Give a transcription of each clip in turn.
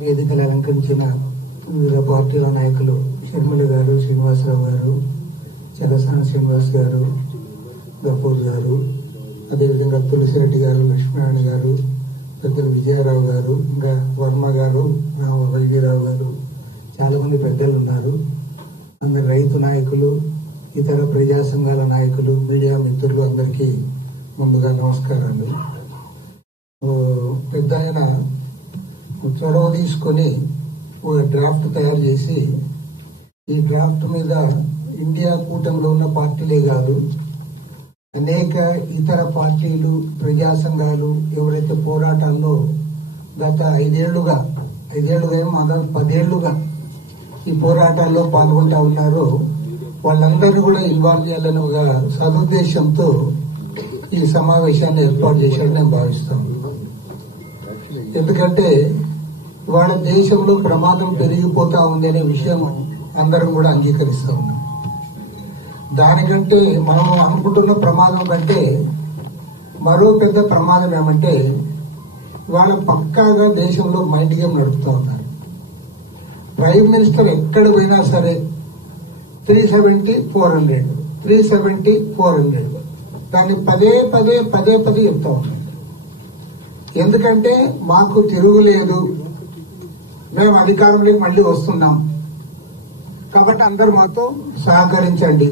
వేదికలు అలంకరించిన వివిధ పార్టీల నాయకులు షర్మిల గారు, శ్రీనివాసరావు గారు, చలసాని శ్రీనివాస్ గారు, గపూర్ గారు, అదేవిధంగా తులసిరెడ్డి గారు, లక్ష్మీనారాయణ గారు, పెద్దలు విజయరావు గారు, ఇంకా వర్మ గారు, వైజీరావు గారు, చాలా మంది పెద్దలు ఉన్నారు. అందరు రైతు నాయకులు, ఇతర ప్రజా సంఘాల నాయకులు, మీడియా మిత్రులు అందరికీ ముందుగా నమస్కారాలు. పెద్ద ఆయన చొరవ తీసుకొని ఒక డ్రాఫ్ట్ తయారు చేసి, ఈ డ్రాఫ్ట్ మీద ఇండియా కూటమిలో ఉన్న పార్టీలే కాదు, అనేక ఇతర పార్టీలు, ప్రజా సంఘాలు ఎవరైతే పోరాటాల్లో గత 5 ఏళ్లుగా ఏమో 10 ఏళ్లుగా ఈ పోరాటాల్లో పాల్గొంటా ఉన్నారో వాళ్ళందరూ కూడా ఇన్వాల్వ్ చేయాలని ఒక సదుద్దేశంతో ఈ సమావేశాన్ని ఏర్పాటు చేశాడని నేను భావిస్తాను. ఎందుకంటే ఇవాళ దేశంలో ప్రమాదం పెరిగిపోతా ఉంది అనే విషయం అందరం కూడా అంగీకరిస్తా ఉన్నాం. దానికంటే మనం అనుకుంటున్న ప్రమాదం కంటే మరో పెద్ద ప్రమాదం ఏమంటే ఇవాళ పక్కాగా దేశంలో మైండ్ గేమ్ నడుపుతూ ఉన్నారు. ప్రైమ్ మినిస్టర్ ఎక్కడ పోయినా సరే 370, 400, 370, 400 దాన్ని పదే చెప్తా ఉన్నారు. ఎందుకంటే మాకు తిరుగులేదు, మేము అధికారంలోకి మళ్ళీ వస్తున్నాం కాబట్టి అందరు మాతో సహకరించండి,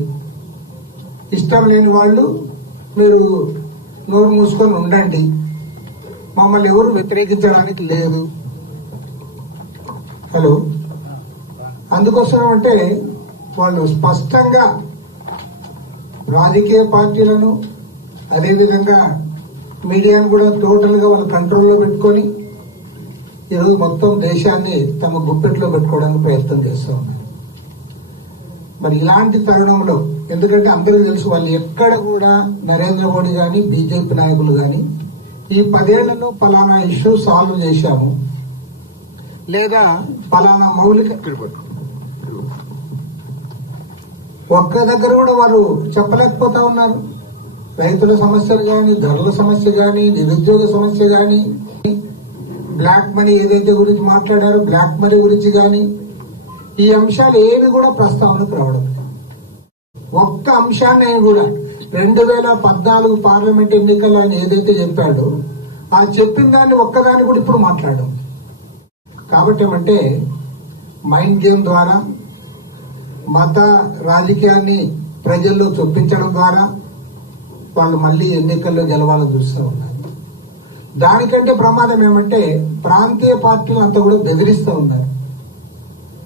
ఇష్టం లేని వాళ్ళు మీరు నోరు మూసుకొని ఉండండి, మమ్మల్ని ఎవరు వ్యతిరేకించడానికి లేదు. హలో, అందుకోసం అంటే వాళ్ళు స్పష్టంగా రాజకీయ పార్టీలను అదేవిధంగా మీడియాను కూడా టోటల్ గా వాళ్ళ కంట్రోల్లో పెట్టుకొని ఈరోజు మొత్తం దేశాన్ని తమ గుప్పెట్లో పెట్టుకోవడానికి ప్రయత్నం చేస్తూ ఉన్నారు. మరి ఇలాంటి తరుణంలో, ఎందుకంటే అందరికీ తెలుసు వాళ్ళు ఎక్కడ కూడా నరేంద్ర మోడీ గాని బీజేపీ నాయకులు గాని ఈ 10 ఏళ్లలో పలానా ఇష్యూ సాల్వ్ చేశాము లేదా పలానా మౌలిక ఒక్క దగ్గర కూడా వారు చెప్పలేకపోతా ఉన్నారు. రైతుల సమస్యలు గాని, ధరల సమస్య గాని, నిరుద్యోగ సమస్య గాని, బ్లాక్ మనీ ఏదైతే గురించి మాట్లాడారో బ్లాక్ మనీ గురించి గాని, ఈ అంశాలు ఏవి కూడా ప్రస్తావనకు రావడం. ఒక్క అంశాన్ని కూడా 2014 పార్లమెంట్ ఎన్నికలు ఆయన ఏదైతే చెప్పాడో ఆ చెప్పిన దాన్ని ఒక్కదాన్ని కూడా ఇప్పుడు మాట్లాడడం. కాబట్టి ఏమంటే మైండ్ గేమ్ ద్వారా మత రాజకీయాన్ని ప్రజల్లో చొప్పించడం ద్వారా వాళ్ళు మళ్లీ ఎన్నికల్లో గెలవాలని చూస్తూ ఉన్నారు. దానికంటే ప్రమాదం ఏమంటే ప్రాంతీయ పార్టీలు అంతా కూడా బెదిరిస్తూ ఉన్నారు.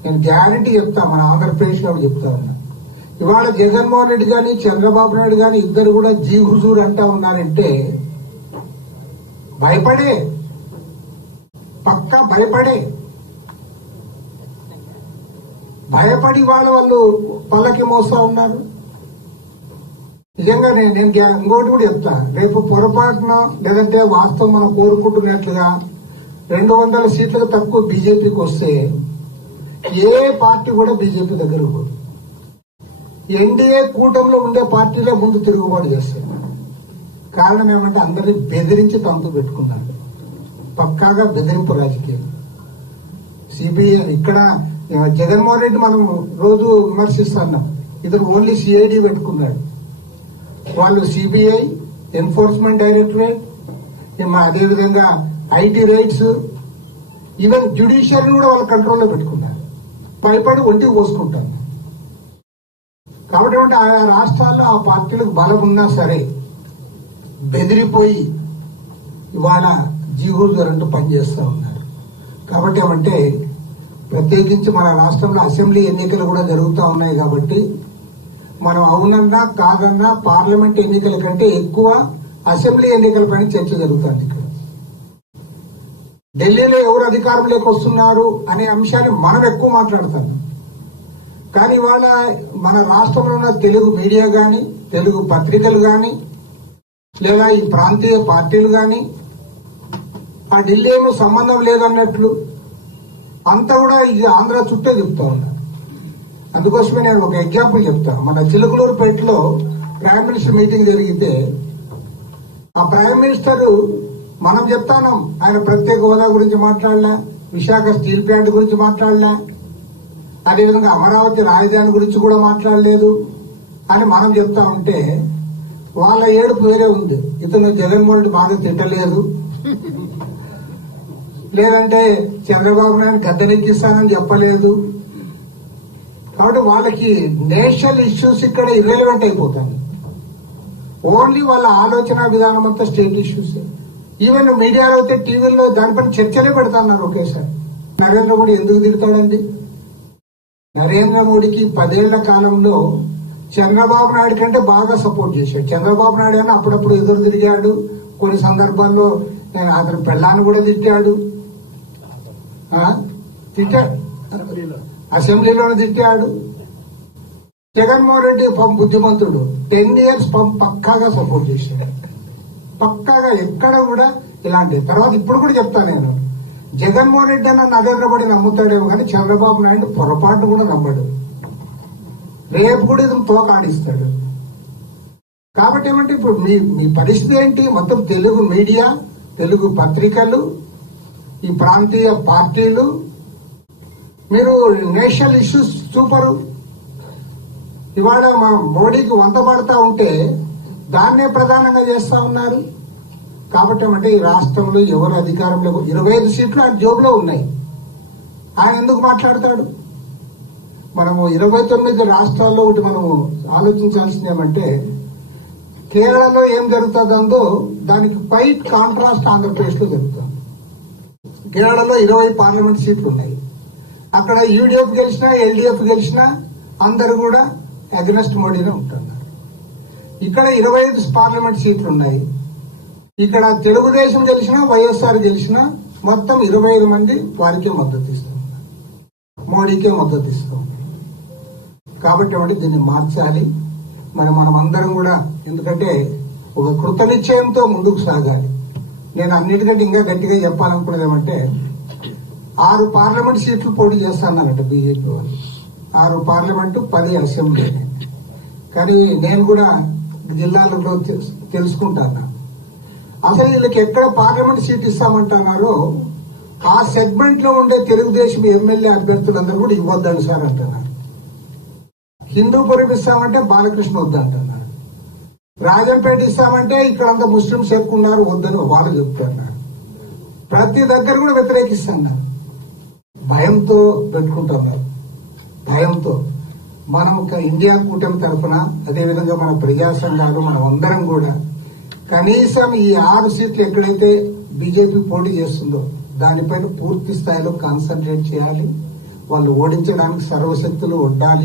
నేను గ్యారంటీ చెప్తా, మన ఆంధ్రప్రదేశ్ లో చెప్తా ఉన్నా, ఇవాళ జగన్మోహన్ రెడ్డి గాని చంద్రబాబు నాయుడు గాని ఇద్దరు కూడా జీ హుజూర్ అంటా ఉన్నారంటే భయపడే, పక్కా భయపడి వాళ్ళు పల్లకి మోస్తా ఉన్నారు. నిజంగా నేను ఇంకోటి కూడా చెప్తా, రేపు పొరపాటున లేదంటే వాస్తవం మనం కోరుకుంటున్నట్లుగా 200 సీట్లకు తక్కువ బీజేపీకి వస్తే ఏ పార్టీ కూడా బీజేపీ దగ్గర పోదు. ఎన్డీఏ కూటమిలో ఉండే పార్టీలే ముందు తిరుగుబాటు చేస్తాయి. కారణం ఏమంటే అందరినీ బెదిరించి తమతో పెట్టుకున్నారు. పక్కాగా బెదిరింపు రాజకీయం. సిబిఐ ఇక్కడ జగన్మోహన్ రెడ్డి మనం రోజు విమర్శిస్తున్నాం, ఇతను ఓన్లీ సిఐడి పెట్టుకున్నాడు. వాళ్ళు సిబిఐ, ఎన్ఫోర్స్మెంట్ డైరెక్టరేట్, అదేవిధంగా ఐటీ రైట్స్, ఈవెన్ జ్యుడిషియరీ కూడా వాళ్ళ కంట్రోల్లో పెట్టుకున్నారు. భయపడి ఒంటికి పోసుకుంటారు. కాబట్టి ఏమంటే ఆయా రాష్ట్రాల్లో ఆ పార్టీలకు బలం ఉన్నా సరే బెదిరిపోయి ఇవాళ జీవోజర్ అంటూ పనిచేస్తూ ఉన్నారు. కాబట్టి ఏమంటే ప్రత్యేకించి మన రాష్ట్రంలో అసెంబ్లీ ఎన్నికలు కూడా జరుగుతూ ఉన్నాయి. కాబట్టి మనం అవునన్నా కాదన్నా పార్లమెంట్ ఎన్నికల కంటే ఎక్కువ అసెంబ్లీ ఎన్నికలపైన చర్చ జరుగుతుంది. ఇక్కడ ఢిల్లీలో ఎవరు అధికారంలోకి వస్తున్నారు అనే అంశాన్ని మనం ఎక్కువ మాట్లాడతాం. కానీ ఇవాళ మన రాష్ట్రంలో ఉన్న తెలుగు మీడియా గాని, తెలుగు పత్రికలు గాని, లేదా ఈ ప్రాంతీయ పార్టీలు గాని ఆ ఢిల్లీ ఏమో సంబంధం లేదన్నట్లు అంతా కూడా ఇది ఆంధ్ర చుట్టే చెప్తా ఉన్నారు. అందుకోసమే నేను ఒక ఎగ్జాంపుల్ చెప్తాను. మన చిలుకలూరుపేటలో ప్రైమ్ మినిస్టర్ మీటింగ్ జరిగితే ఆ ప్రైమ్ మినిస్టర్ మనం చెప్తాను ఆయన ప్రత్యేక హోదా గురించి మాట్లాడలే, విశాఖ స్టీల్ ప్లాంట్ గురించి మాట్లాడలే, అదేవిధంగా అమరావతి రాజధాని గురించి కూడా మాట్లాడలేదు అని మనం చెప్తా ఉంటే వాళ్ళ ఏడుపు వేరే ఉంది. ఇతను జగన్మోహన్ రెడ్డి బాగా తిట్టలేదు, లేదంటే చంద్రబాబు నాయుడు గద్దెనెక్కిస్తానని చెప్పలేదు. కాబట్టి వాళ్ళకి నేషనల్ ఇష్యూస్ ఇక్కడ ఇర్రెలవెంట్ అయిపోతాయి. ఓన్లీ వాళ్ళ ఆలోచన విధానం అంతా స్టేట్ ఇష్యూస్. ఈవెన్ మీడియాలో అయితే టీవీల్లో దానిపైన చర్చలే పెడతాన్నారు ఒకేసారి. నరేంద్ర మోడీ ఎందుకు తిడతాడండి? నరేంద్ర మోడీకి 10 ఏళ్ల కాలంలో చంద్రబాబు నాయుడు కంటే బాగా సపోర్ట్ చేశాడు. చంద్రబాబు నాయుడు అని అప్పుడప్పుడు ఎదురు తిరిగాడు, కొన్ని సందర్భాల్లో అతను పెళ్ళాన్ని కూడా తిట్టాడు, అసెంబ్లీలోనే తిట్టాడు. జగన్మోహన్ రెడ్డి బుద్ధిమంతుడు, 10 ఇయర్స్ పక్కాగా సపోర్ట్ చేశాడు, పక్కాగా ఎక్కడ కూడా ఇలాంటి. తర్వాత ఇప్పుడు కూడా చెప్తా నేను, జగన్మోహన్ రెడ్డి అన్న నరేంద్ర మోడీ నమ్ముతాడేమో కానీ చంద్రబాబు నాయుడు పొరపాటు కూడా నమ్మడు. రేపు కూడా ఇది తోకాడిస్తాడు. కాబట్టి ఏమంటే ఇప్పుడు మీ పరిస్థితి ఏంటి? మొత్తం తెలుగు మీడియా, తెలుగు పత్రికలు, ఈ ప్రాంతీయ పార్టీలు, మీరు నేషనల్ ఇష్యూస్ చూపరు. ఇవాళ మా మోడీకి వంత పడతా ఉంటే దాన్నే ప్రధానంగా చేస్తా ఉన్నారు. కాబట్టి ఏమంటే ఈ రాష్ట్రంలో ఎవరు అధికారంలో 25 సీట్లు ఆయన జోబులో ఉన్నాయి. ఆయన ఎందుకు మాట్లాడతాడు? మనము 29 రాష్ట్రాల్లో ఒకటి మనము ఆలోచించాల్సింది ఏమంటే, కేరళలో ఏం జరుగుతుందో దానికి క్వైట్ కాంట్రాస్ట్ ఆంధ్రప్రదేశ్ లో జరుగుతుంది. కేరళలో 20 పార్లమెంట్ సీట్లు ఉన్నాయి. అక్కడ యూడీఎఫ్ గెలిచినా ఎల్డీఎఫ్ గెలిచినా అందరు కూడా అగెనెస్ట్ మోడీనే ఉంటున్నారు. ఇక్కడ 25 పార్లమెంట్ సీట్లు ఉన్నాయి. ఇక్కడ తెలుగుదేశం గెలిచినా వైఎస్ఆర్ గెలిచినా మొత్తం 25 మంది వారికే మద్దతు ఇస్తూ ఉన్నారు, మోడీకే మద్దతు ఇస్తూ ఉన్నారు. కాబట్టి దీన్ని మార్చాలి. మరి మనం అందరం కూడా, ఎందుకంటే ఒక కృతనిశ్చయంతో ముందుకు సాగాలి. నేను అన్నిటికంటే ఇంకా గట్టిగా చెప్పాలనుకున్నది ఏమంటే, 6 పార్లమెంట్ సీట్లు పోటీ చేస్తానన్నట బీజేపీ వాళ్ళు. 6 పార్లమెంటు, 10 అసెంబ్లీ. కానీ నేను కూడా జిల్లాలలో తెలుసుకుంటాను, అసలు వీళ్ళకి ఎక్కడ పార్లమెంట్ సీట్ ఇస్తామంటున్నారో ఆ సెగ్మెంట్ లో ఉండే తెలుగుదేశం ఎమ్మెల్యే అభ్యర్థులందరూ కూడా ఇవ్వద్దని సార్ అంటున్నారు. హిందూపురం ఇస్తామంటే బాలకృష్ణ వద్దంటున్నారు. రాజంపేట ఇస్తామంటే ఇక్కడంతా ముస్లింస్ ఎక్కున్నారు, వద్దని వాళ్ళు చెప్తున్నారు. ప్రతి దగ్గర కూడా వ్యతిరేకిస్తున్నారు. భయంతో పెట్టుకుంటున్నారు. భయంతో మనం ఇండియా కూటమి తరఫున, అదేవిధంగా మన ప్రజా సంఘాలు, మనం అందరం కూడా కనీసం ఈ 6 సీట్లు ఎక్కడైతే బీజేపీ పోటీ చేస్తుందో దానిపైన పూర్తి స్థాయిలో కాన్సన్ట్రేట్ చేయాలి. వాళ్ళు ఓడించడానికి సర్వశక్తులు ఒడ్డాలి.